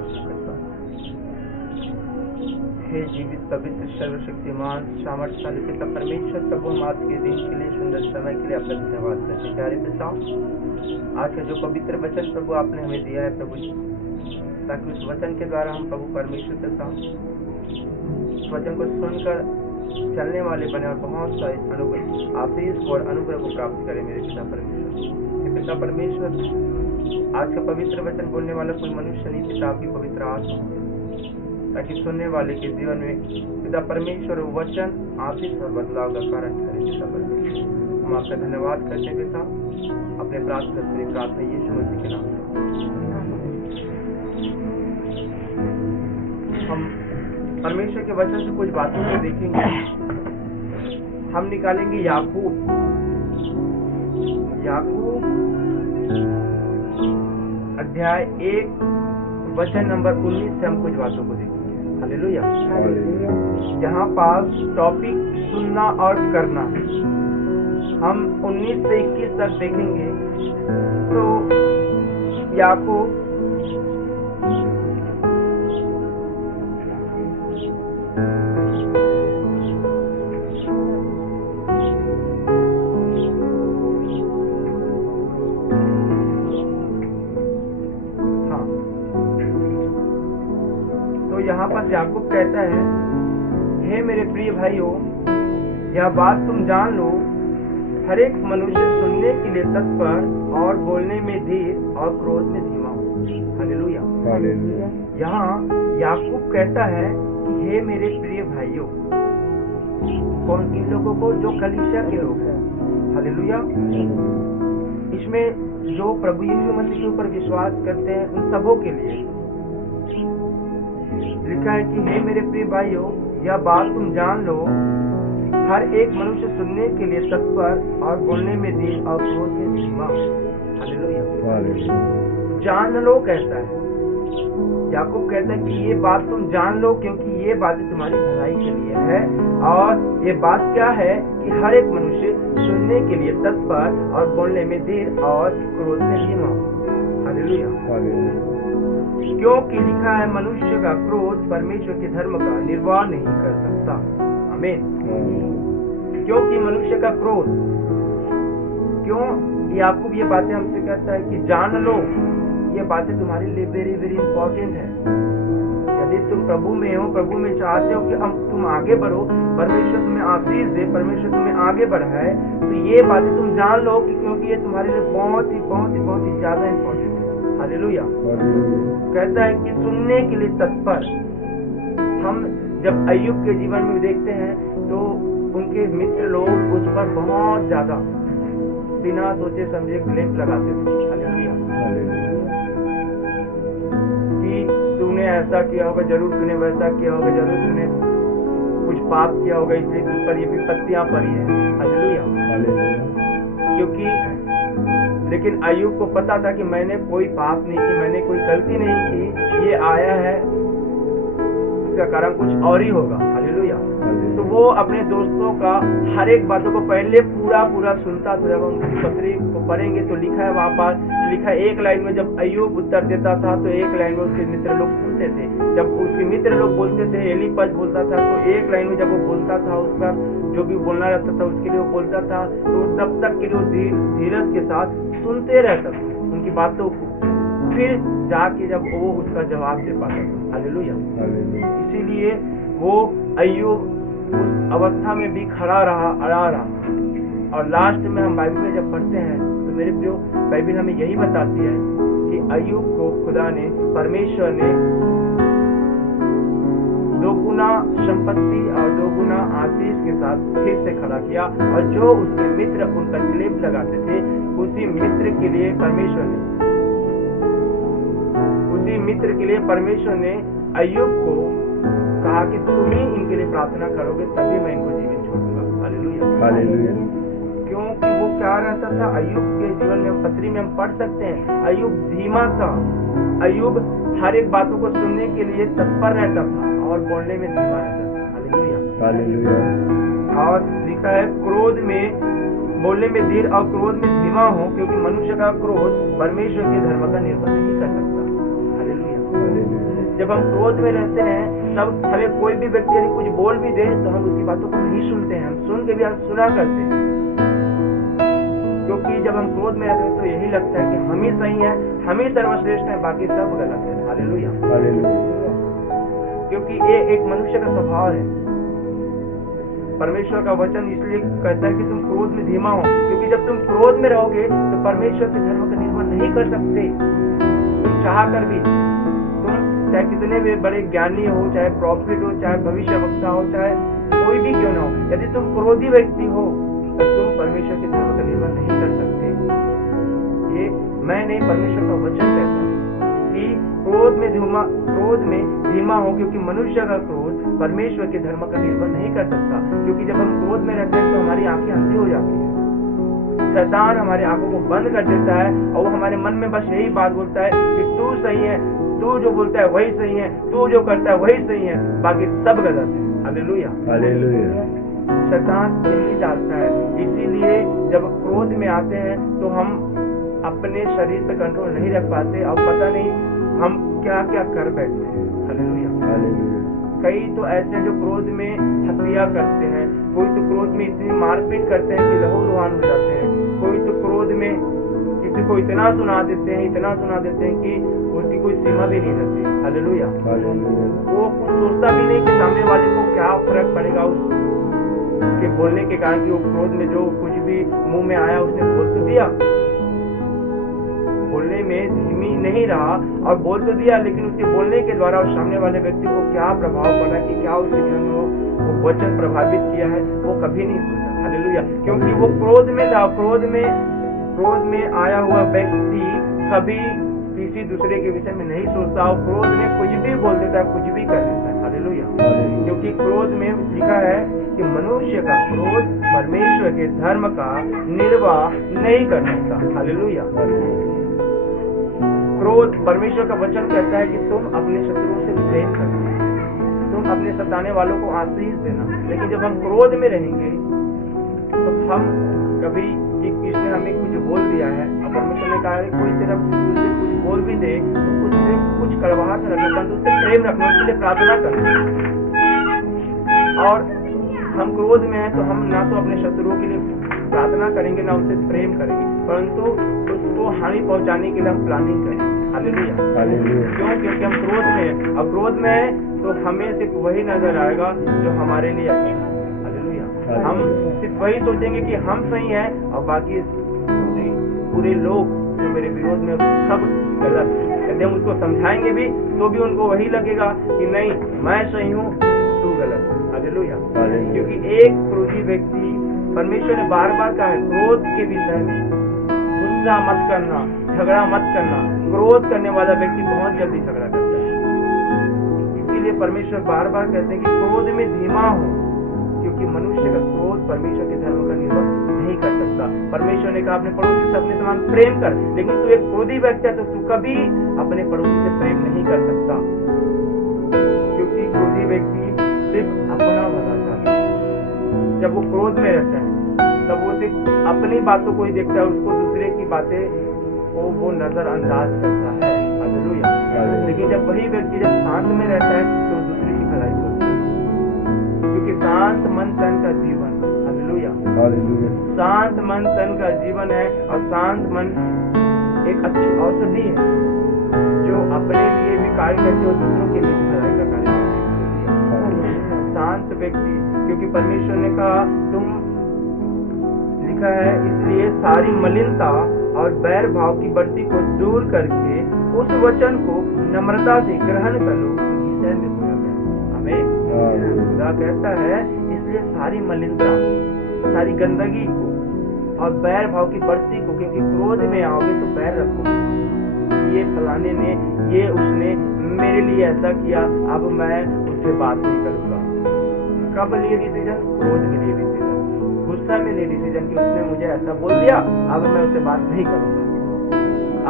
प्रार्थना करता हूँ। हे जीवित पवित्र सर्वशक्तिमान सामर्थ्यशाली पिता परमेश्वर, प्रभु हम आज के दिन के लिए, सुंदर समय के लिए आपका धन्यवाद करते हैं। प्यारे पिता, आज का जो पवित्र वचन प्रभु आपने हमें दिया है प्रभु, ताकि उस वचन के द्वारा हम प्रभु परमेश्वर पिता उस वचन को सुनकर चलने वाले बने और बहुत सारे अनुग्रह, आशीष और अनुग्रह को प्राप्त करें। मेरे पिता परमेश्वर, पिता परमेश्वर, आज का पवित्र वचन बोलने वाला कोई मनुष्य नहीं, पिता आपकी पवित्र आत्मा हो, ताकि सुनने वाले के जीवन में पिता परमेश्वर वचन आशीष और बदलाव का कारण करें। पिता परमेश्वर, हम आपका धन्यवाद करते हैं पिता, अपने प्रार्थना यीशु मसीह के नाम से। हम परमेश्वर के वचन से कुछ बातों को देखेंगे। हम निकालेंगे याकूब अध्याय 1 वचन नंबर 19 से हम कुछ बातों को देखेंगे। हालेलुया। यहाँ पास टॉपिक सुनना और करना, हम 19 से 21 तक देखेंगे। तो याकूब यहाँ पर याकूब कहता है, हे मेरे प्रिय भाइयों, यह बात तुम जान लो, हर एक मनुष्य सुनने के लिए तत्पर और बोलने में धीर और क्रोध में धीमा हो। हालेलुया। यहाँ याकूब कहता है कि हे मेरे प्रिय भाइयों, कौन? इन लोगों को जो कलीसिया के लोग हैं। हालेलुया। इसमें जो प्रभु यीशु मसीह के ऊपर विश्वास करते हैं उन सबों के लिए लिखा है कि हे मेरे प्रिय भाइयों, यह बात तुम जान लो, हर एक मनुष्य सुनने के लिए तत्पर और बोलने में धीर और क्रोध में धीमा। हालेलुया। जान लो कहता है याकूब, कहता है कि ये बात तुम जान लो, क्योंकि ये बातें तुम्हारी भलाई के लिए है। और ये बात क्या है कि हर एक मनुष्य सुनने के लिए तत्पर और बोलने में धीर और क्रोध में धीमा। हालेलुया। क्योंकि लिखा है, मनुष्य का क्रोध परमेश्वर के धर्म का निर्वाह नहीं कर सकता। आमीन। क्योंकि मनुष्य का क्रोध, क्यों याकूब ये बातें हमसे कहता है कि जान लो, ये बातें तुम्हारे लिए वेरी वेरी इंपॉर्टेंट है। यदि तुम प्रभु में हो, प्रभु में चाहते हो कि अब तुम आगे बढ़ो, परमेश्वर तुम्हें आशीष दे, परमेश्वर तुम्हें आगे बढ़ाए, तो ये बातें तुम जान लो कि क्योंकि ये तुम्हारे लिए बहुत ही ज्यादा इंपॉर्टेंट है। हालेलुया। कहता है कि सुनने के लिए तत्पर। हम जब अय्यूब के जीवन में देखते हैं तो उनके मित्र लोग उस पर बहुत ज्यादा बिना सोचे समझे क्लेम लगाते थे। हालेलुया। कि तूने ऐसा किया होगा, जरूर तूने वैसा किया होगा, जरूर तूने कुछ पाप किया होगा, इसलिए तुम पर ये विपत्तियां पड़ी है। हालेलुया। क्योंकि लेकिन अय्यूब को पता था कि मैंने कोई पाप नहीं की, मैंने कोई गलती नहीं की, ये आया है उसका कारण कुछ और ही होगा। हालेलुया। तो वो अपने दोस्तों का हर एक बातों को पहले पूरा सुनता था। जब हम उनकी पत्री को पढ़ेंगे तो लिखा है, वहाँ पर लिखा है, एक लाइन में जब अय्यूब उत्तर देता था तो एक लाइन में उसके मित्र लोग सुनते थे। जब उसके मित्र लोग बोलते थे, एलीपज बोलता था तो एक लाइन में जब वो बोलता था, उसका जो भी बोलना रहता था उसके लिए वो बोलता था, तो तब तक के लिए वो धीरज के साथ सुनते रहता था उनकी बातों को, फिर जाके जब वो उसका जवाब दे पाता था। हालेलुया। इसीलिए वो अय्यूब उस अवस्था में भी खड़ा रहा, अड़ा रहा। और लास्ट में हम बाइबल में जब पढ़ते हैं तो मेरे प्रियो, बाइबल हमें यही बताती है कि अय्यूब को खुदा ने, परमेश्वर ने दोगुना संपत्ति और दोगुना आशीष के साथ फिर से खड़ा किया। और जो उसके मित्र उन पर क्लेम लगाते थे, उसी मित्र के लिए परमेश्वर ने अय्यूब को कहा कि तुम ही इनके लिए प्रार्थना करोगे तभी मैं इनको जीवित छोड़ूंगा। हालेलुया। क्योंकि वो क्या रहता था अय्यूब के जीवन में, पत्री में हम पढ़ सकते हैं, अय्यूब धीमा था। अय्यूब हर एक बातों को सुनने के लिए तत्पर रहता था और बोलने में धीमा रहता था। हालेलुया। और लिखा है, क्रोध में बोलने में धीर और क्रोध में धीमा हो, क्योंकि मनुष्य का क्रोध परमेश्वर के धर्म का निर्वाह नहीं कर सकता। हालेलुया। जब हम क्रोध में रहते हैं तब हमें कोई भी व्यक्ति यदि कुछ बोल भी दे तो हम उसकी बातों को नहीं सुनते हैं, हम सुन के भी हम सुना करते हैं। क्योंकि जब हम क्रोध में रहते हैं तो यही लगता है कि हम ही सही है, हम ही सर्वश्रेष्ठ है, बाकी सब गलत है। हालेलुया। क्योंकि ये एक मनुष्य का स्वभाव है। परमेश्वर का वचन इसलिए कहता है कि तुम क्रोध में धीमा हो, क्योंकि जब तुम क्रोध में रहोगे तो परमेश्वर के धर्म का निर्माण नहीं कर सकते। तुम चाह कर भी, तुम चाहे कितने भी बड़े ज्ञानी हो, चाहे प्रॉफिट हो, चाहे भविष्यवक्ता हो, चाहे कोई भी क्यों ना हो, यदि तुम क्रोधी व्यक्ति हो तो तुम परमेश्वर के धर्म का निर्माण नहीं कर सकते। ये मैं नहीं, परमेश्वर का वचन कहता है कि क्रोध में धीमा हो, क्योंकि मनुष्य का क्रोध परमेश्वर के धर्म का निर्माण नहीं कर सकता। क्योंकि जब हम क्रोध में रहते हैं तो हमारी आंखें अंधी हो जाती है, शैतान हमारे आंखों को बंद कर देता है और वो हमारे मन में बस यही बात बोलता है कि तू सही है, तू जो बोलता है वही सही है, तू जो करता है वही सही है, बाकी सब गलत है। Hallelujah, hallelujah. शैतान यही डालता है। इसीलिए जब क्रोध में आते हैं तो हम अपने शरीर पे कंट्रोल नहीं रख पाते और पता नहीं हम क्या क्या कर बैठते हैं। Hallelujah, hallelujah. कई तो ऐसे जो क्रोध में हत्या करते हैं, कोई तो क्रोध में इतनी मारपीट करते हैं कि लहूलुहान हो जाते हैं, कोई तो क्रोध में किसी को इतना सुना देते हैं कि उसकी कोई सीमा भी नहीं रहती। हालेलुया, वो कुछ सोचता भी नहीं कि सामने वाले को क्या फर्क पड़ेगा उसके बोलने के कारण, कि वो क्रोध में जो कुछ भी मुंह में आया उसने बोल तो दिया, बोलने में धीमी नहीं रहा और बोल तो दिया, लेकिन उसके बोलने के द्वारा उस सामने वाले व्यक्ति को क्या प्रभाव पड़ा, कि क्या उसके जीवन में वो वचन प्रभावित किया है, वो कभी नहीं सोचा। हालेलुया, क्योंकि वो क्रोध में था। क्रोध में आया हुआ व्यक्ति कभी किसी दूसरे के विषय में नहीं सोचता और क्रोध में कुछ भी बोल देता है, कुछ भी कर देता है। हालेलुया, क्योंकि क्रोध में लिखा है कि मनुष्य का क्रोध परमेश्वर के धर्म का निर्वाह नहीं कर सकता। हालेलुया। क्रोध, परमेश्वर का वचन कहता है कि तुम अपने शत्रुओं से प्रेम करना, तुम अपने सताने वालों को आशीष देना। लेकिन जब हम क्रोध में रहेंगे तो हम कभी किसने हमें कुछ बोल दिया है और परमेश्वर ने कहा है कोई तेरा तुझसे कुछ बोल भी दे तो उससे कुछ कड़वाहट रखना, परंतु उससे प्रेम रखना, उसके लिए प्रार्थना करना। और हम क्रोध में हैं तो हम ना तो अपने शत्रुओं के लिए प्रार्थना करेंगे ना उससे प्रेम करेंगे, परंतु उसको हानि पहुंचाने के लिए हम प्लानिंग करेंगे। हालेलुया, क्यों? क्योंकि हम क्रोध में हैं। अब क्रोध में है तो हमें सिर्फ वही नजर आएगा जो हमारे लिए अच्छा है। हालेलुया, हम सिर्फ वही सोचेंगे कि हम सही हैं और बाकी पूरे लोग जो मेरे विरोध में सब गलत। यदि हम उसको समझाएंगे भी तो भी उनको वही लगेगा कि नहीं, मैं सही हूँ, तू गलत। हालेलुया, क्योंकि एक क्रोधी व्यक्ति, परमेश्वर ने बार बार कहा है क्रोध के विषय में गुस्सा मत करना, झगड़ा मत करना। क्रोध करने वाला व्यक्ति बहुत जल्दी झगड़ा करता है। इसीलिए परमेश्वर बार बार कहते हैं कि क्रोध में धीमा हो, क्योंकि मनुष्य का क्रोध परमेश्वर के धर्म का निर्वाह नहीं कर सकता। परमेश्वर ने कहा अपने पड़ोसी से अपने समान प्रेम कर, लेकिन तू एक क्रोधी व्यक्ति है तो तू कभी अपने पड़ोसी से प्रेम नहीं कर सकता, क्योंकि क्रोधी व्यक्ति सिर्फ अपना भला चाहता है। जब वो क्रोध में रहता है तब वो सिर्फ अपनी बातों को ही देखता है, उसको दूसरे की बातें को वो नजरअंदाज करता है। हालेलुया, लेकिन जब वही व्यक्ति जब शांत में रहता है तो दूसरे की भलाई सोचता है, क्योंकि शांत मन तन का जीवन। हालेलुया, शांत मन तन का जीवन है और शांत मन एक अच्छी औषधि है जो अपने लिए भी कार्य करती है और दूसरों के लिए भी भलाई का कार्य करती है। शांत व्यक्ति, क्योंकि परमेश्वर ने कहा तुम, लिखा है इसलिए सारी मलिनता और बैर भाव की बढ़ती को दूर करके उस वचन को नम्रता से ग्रहण कर लो, विषय में बोला गया। हमें खुदा कहता है इसलिए सारी मलिनता, सारी गंदगी को और बैर भाव की बढ़ती को, क्योंकि क्रोध में आओगे तो बैर रखोगे, ये फलाने ने, ये उसने मेरे लिए ऐसा किया, अब मैं उससे बात नहीं करूंगा। कब लिए डिसीजन? क्रोध में लिए डिसीजन, गुस्सा में लिए डिसीजन कि उसने मुझे ऐसा बोल दिया, अब मैं उससे बात नहीं करूंगा,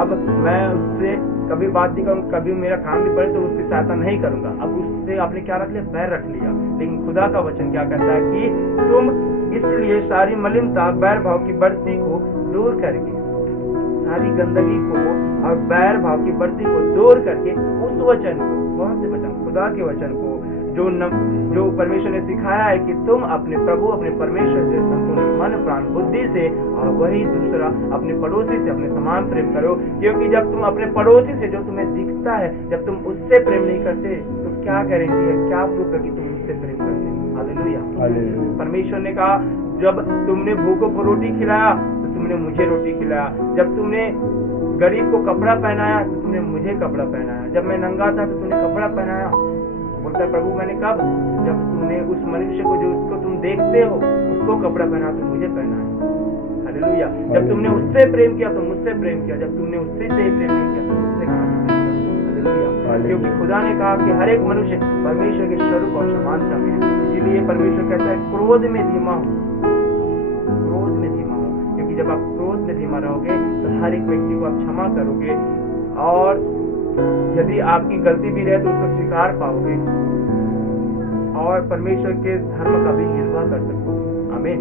अब मैं उससे कभी बात नहीं करूंगा, कभी मेरा काम भी पड़े तो उसकी सहायता नहीं करूंगा। अब उससे आपने क्या रख लिया? बैर रख लिया। लेकिन खुदा का वचन क्या कहता है कि तुम इसलिए सारी मलिनता, बैर भाव की बढ़ती को दूर करके, सारी गंदगी को और बैर भाव की बढ़ती को दूर करके उस वचन को, कौन से वचन, खुदा के वचन को, जो परमेश्वर ने सिखाया है कि तुम अपने प्रभु अपने परमेश्वर से संपूर्ण मन प्राण बुद्धि से और वही दूसरा अपने पड़ोसी से अपने समान प्रेम करो। क्योंकि जब तुम अपने पड़ोसी से जो तुम्हें दिखता है, जब तुम उससे प्रेम नहीं करते तो क्या गारंटी है, क्या प्रूफ है कि तुम उससे प्रेम करते? हालेलुया। परमेश्वर ने कहा जब तुमने भूखों को रोटी खिलाया तो तुमने मुझे रोटी खिलाया, जब तुमने गरीब को कपड़ा पहनाया तो तुमने मुझे कपड़ा पहनाया, जब मैं नंगा था तो तुमने कपड़ा पहनाया। बोलता है प्रभु मैंने कब? जब तुमने उस मनुष्य को जो उसको तुम देखते हो उसको कपड़ा पहना तो मुझे पहनाया। हालेलुया। जब तुमने उससे प्रेम किया तो मुझसे प्रेम किया, जब तुमने उससे प्रेम नहीं किया तो मुझसे कहा प्रेम किया। हालेलुया। क्योंकि खुदा ने कहा कि हर एक मनुष्य परमेश्वर के स्वरूप और समानता में है, इसीलिए परमेश्वर कहता है क्रोध में धीमा हो, क्रोध में धीमा हो। क्योंकि जब आप क्रोध में धीमा रहोगे तो हर एक व्यक्ति को आप क्षमा करोगे और यदि आपकी गलती भी रहे तो उसको स्वीकार पाओगे और परमेश्वर के धर्म का भी निर्वाह कर सकोगे। आमीन।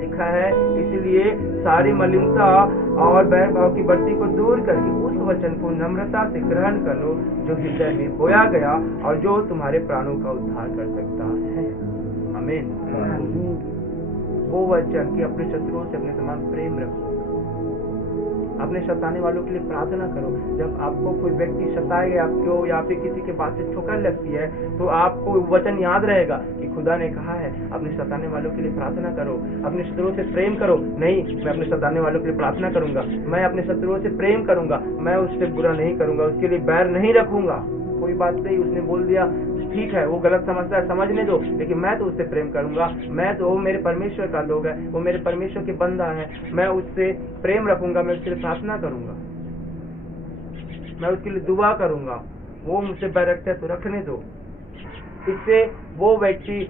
लिखा है इसीलिए सारी मलिनता और बैर भाव की बढ़ती को दूर करके उस वचन को नम्रता से ग्रहण कर लो जो हृदय में बोया गया और जो तुम्हारे प्राणों का उद्धार कर सकता है। आमीन। वो वचन कि अपने शत्रुओं से अपने समान प्रेम रखो, अपने सताने वालों के लिए प्रार्थना करो। जब आपको कोई व्यक्ति सताएगा आपको या फिर किसी के बात से ठोकर लगती है तो आपको वचन याद रहेगा कि खुदा ने कहा है अपने सताने वालों के लिए प्रार्थना करो, अपने शत्रुओं से प्रेम करो। नहीं, मैं अपने सताने वालों के लिए प्रार्थना करूंगा, मैं अपने शत्रुओं से प्रेम करूंगा, मैं उससे बुरा नहीं करूंगा, उसके लिए बैर नहीं रखूंगा। कोई बात नहीं, उसने बोल दिया ठीक है, वो गलत समझता है, समझने दो, लेकिन मैं तो उससे प्रेम करूंगा। मैं तो, वो मेरे परमेश्वर का लोग है, वो मेरे परमेश्वर के बंदा है, मैं उससे प्रेम रखूंगा, मैं उसके लिए प्रार्थना करूंगा, मैं उसके लिए दुआ करूंगा। वो मुझसे बैर रखता है तो रखने दो। इससे वो व्यक्ति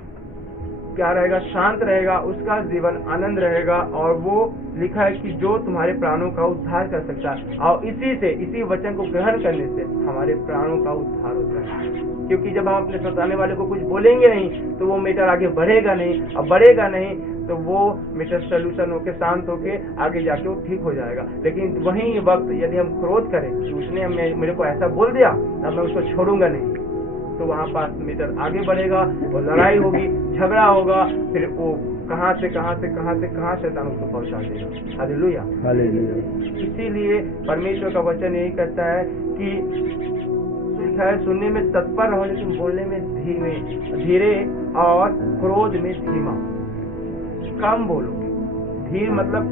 क्या रहेगा? शांत रहेगा, उसका जीवन आनंद रहेगा और वो लिखा है कि जो तुम्हारे प्राणों का उद्धार कर सकता है। और इसी वचन को ग्रहण करने से हमारे प्राणों का उद्धार होता है। क्योंकि जब हम अपने सताने वाले को कुछ बोलेंगे नहीं तो वो मैटर आगे बढ़ेगा नहीं, और बढ़ेगा नहीं तो वो मैटर सोल्यूशन होके शांत होके आगे जाके वो ठीक हो जाएगा। लेकिन वही वक्त यदि हम क्रोध करें कि उसने मेरे को ऐसा बोल दिया अब मैं उसको छोड़ूंगा नहीं, तो वहाँ पास मीटर आगे बढ़ेगा और लड़ाई होगी, झगड़ा होगा, फिर वो कहाँ से शैतान उसको पहुँचा देगा। हालेलुया। इसीलिए परमेश्वर का वचन यही कहता है कि लिखा है सुनने में तत्पर रहो लेकिन बोलने में धीरे और क्रोध में धीमा। कम बोलो, धीर मतलब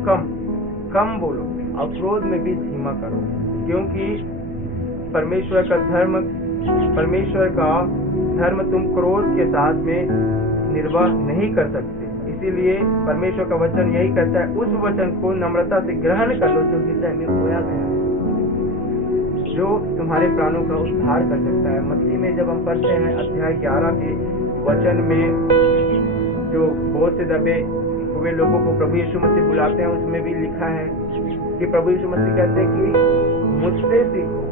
कम बोलो और क्रोध में भी धीमा करो। क्योंकि परमेश्वर का धर्म तुम क्रोध के साथ में निर्वाह नहीं कर सकते। इसीलिए परमेश्वर का वचन यही कहता है उस वचन को नम्रता से ग्रहण कर लो जो हृदय में बोया गया, जो तुम्हारे प्राणों का उद्धार कर सकता है। मत्ती में जब हम पढ़ते हैं अध्याय 11 के वचन में, जो बहुत से दबे हुए लोगों को प्रभु यीशु मसीह बुलाते हैं, उसमें भी लिखा है कि प्रभु यीशु मसीह कहते हैं कि मुझसे सीखो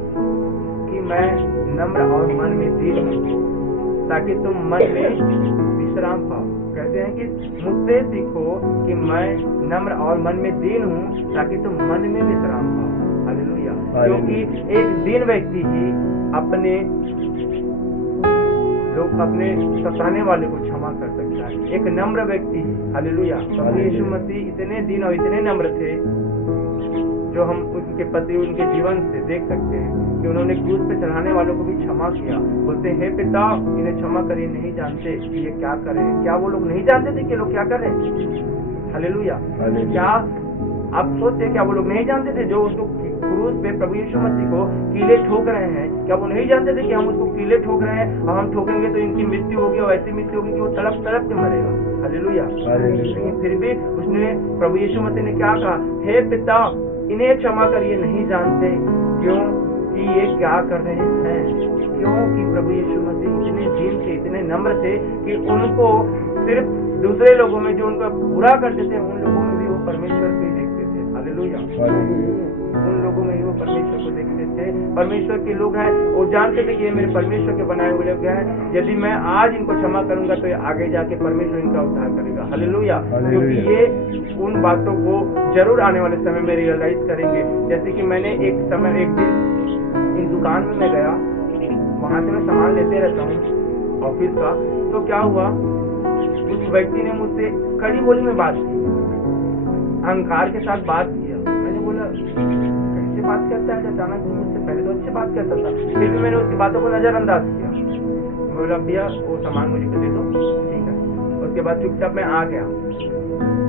कि मैं नम्र और मन में दीन हूँ ताकि तुम मन में विश्राम पाओ। कहते हैं कि मुझसे सीखो कि मैं नम्र और मन में दीन हूँ ताकि तुम मन में विश्राम पाओ। हालेलुया। क्योंकि एक दीन व्यक्ति ही अपने सताने वाले को क्षमा कर सकता है, एक नम्र व्यक्ति। हालेलुया। प्रभु यीशु मसीह इतने दीन और इतने नम्र थे जो हम उनके पति उनके जीवन से देख सकते हैं कि उन्होंने क्रूस पे चढ़ाने वालों को भी क्षमा किया। बोलते हैं हे पिता इन्हें क्षमा करिए, नहीं जानते कि ये क्या कर रहे हैं। क्या वो लोग नहीं जानते थे कि लोग क्या कर रहे हैं? हालेलुया। क्या आप सोचते क्या वो लोग नहीं जानते थे जो उसको क्रूस पे प्रभु यीशु मसीह को कीले ठोक रहे हैं? क्या वो नहीं जानते थे कि हम उसको कीले ठोक रहे हैं और हम ठोकेंगे तो इनकी मृत्यु होगी और ऐसी मृत्यु होगी कि वो तड़प के मरेगा। हालेलुया। लेकिन फिर भी उसने प्रभु यीशु मसीह ने क्या कहा? हे पिता इन्हें क्षमा करिए, नहीं जानते क्यों कि ये क्या कर रहे हैं। क्योंकि प्रभु यीशु मसीह इतने दीन थे, इतने नम्र थे कि उनको सिर्फ दूसरे लोगों में जो उनका बुरा करते थे उन लोगों में भी वो परमेश्वर को ही देखते थे। हालेलुया। उन लोगों में ही वो परमेश्वर को देखते थे परमेश्वर के लोग हैं, वो जानते थे कि ये मेरे परमेश्वर के बनाए हुए लोग हैं। यदि मैं आज इनको क्षमा करूंगा तो ये आगे जाके परमेश्वर इनका उद्धार करेगा। हालेलुया। क्योंकि ये उन बातों को जरूर आने वाले समय में रियलाइज करेंगे। जैसे कि मैंने एक दिन इस दुकान में मैं गया, वहां से मैं सामान लेते रहता हूँ ऑफिस का। तो क्या हुआ, उस व्यक्ति ने मुझसे कड़ी बोली में बात की, अहंकार के साथ बात किया। मैंने बोला कैसे बात करता है अचानक से मुझसे, पहले तो अच्छे बात करता था। फिर भी मैंने उसकी बातों को नजरअंदाज किया। बोला भैया वो सामान मुझे दे दो, ठीक है। उसके बाद चुपचाप मैं आ गया।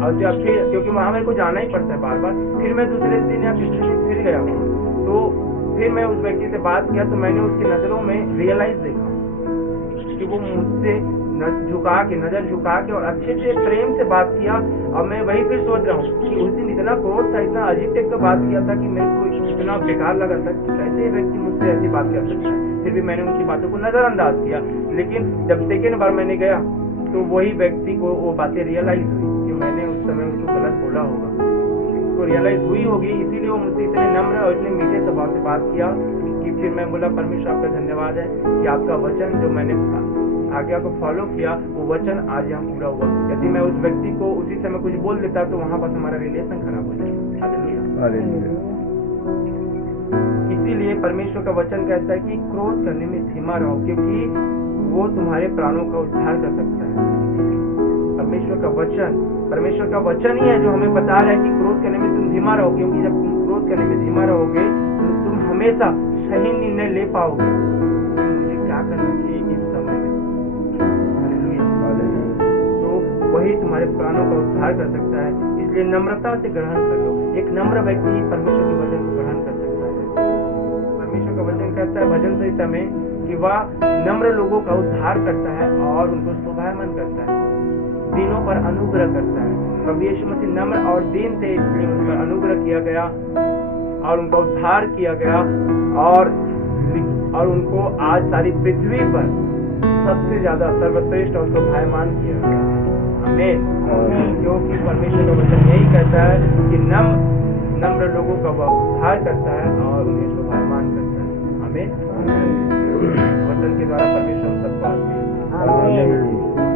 और जब फिर, क्योंकि वहाँ मेरे को जाना ही पड़ता है बार बार, फिर मैं दूसरे दिन या तीसरे दिन फिर गया वहाँ। तो फिर मैं उस व्यक्ति से बात किया तो मैंने उसकी नजरों में रियलाइज देखा कि वो मुझसे नजर झुका के और अच्छे से प्रेम से बात किया। और मैं वही फिर सोच रहा हूँ कि उस दिन इतना क्रोध था, इतना अजीब टाइप का बात किया था कि मेरे को इतना बेकार लगा था कि कैसे व्यक्ति मुझसे ऐसी बात कर सकता है। फिर भी मैंने उनकी बातों को नजरअंदाज किया। लेकिन जब सेकेंड बार मैंने गया तो वही व्यक्ति को वो बातें रियलाइज हुई कि मैंने उस समय उसको गलत बोला होगा, उसको रियलाइज हुई होगी। इसीलिए वो मुझसे इतने नम्र और इतने मीठे स्वभाव से बात किया कि फिर मैं बोला परमेश्वर आपका धन्यवाद है कि आपका वचन जो मैंने आज्ञा को फॉलो किया वो वचन आज यहाँ पूरा हुआ। यदि मैं उस व्यक्ति को उसी समय कुछ बोल देता तो वहाँ पर हमारा रिलेशन खराब हो जाएगा। इसीलिए परमेश्वर का वचन कहता है कि क्रोध करने में धीमा रहो, क्योंकि वो तुम्हारे प्राणों का उद्धार कर सकता है। परमेश्वर का वचन ही है जो हमें बता रहा है कि क्रोध करने में तुम धीमा रहो, क्योंकि जब तुम क्रोध करने में धीमा रहोगे तो तुम हमेशा सही निर्णय ले पाओगे कि मुझे क्या करना चाहिए इस समय में। तो वही तुम्हारे प्राणों का उद्धार कर सकता है। इसलिए नम्रता से ग्रहण कर लो। एक नम्र व्यक्ति ही परमेश्वर के वचन को ग्रहण कर सकता है। परमेश्वर का वचन कहता है भजन संहिता में कि वह नम्र लोगों का उद्धार करता है और उनको शोभायमान करता है, दीनों पर अनुग्रह करता है। प्रभु यीशु मसीह नम्र और दीन थे, इसलिए उन पर अनुग्रह किया गया और उनका उद्धार किया गया और उनको आज सारी पृथ्वी पर सबसे ज्यादा सर्वश्रेष्ठ और शोभायमान किया गया। आमीन। क्योंकि परमेश्वर का वचन यही कहता है कि नम्र लोगों का वह उद्धार करता है और उन्हें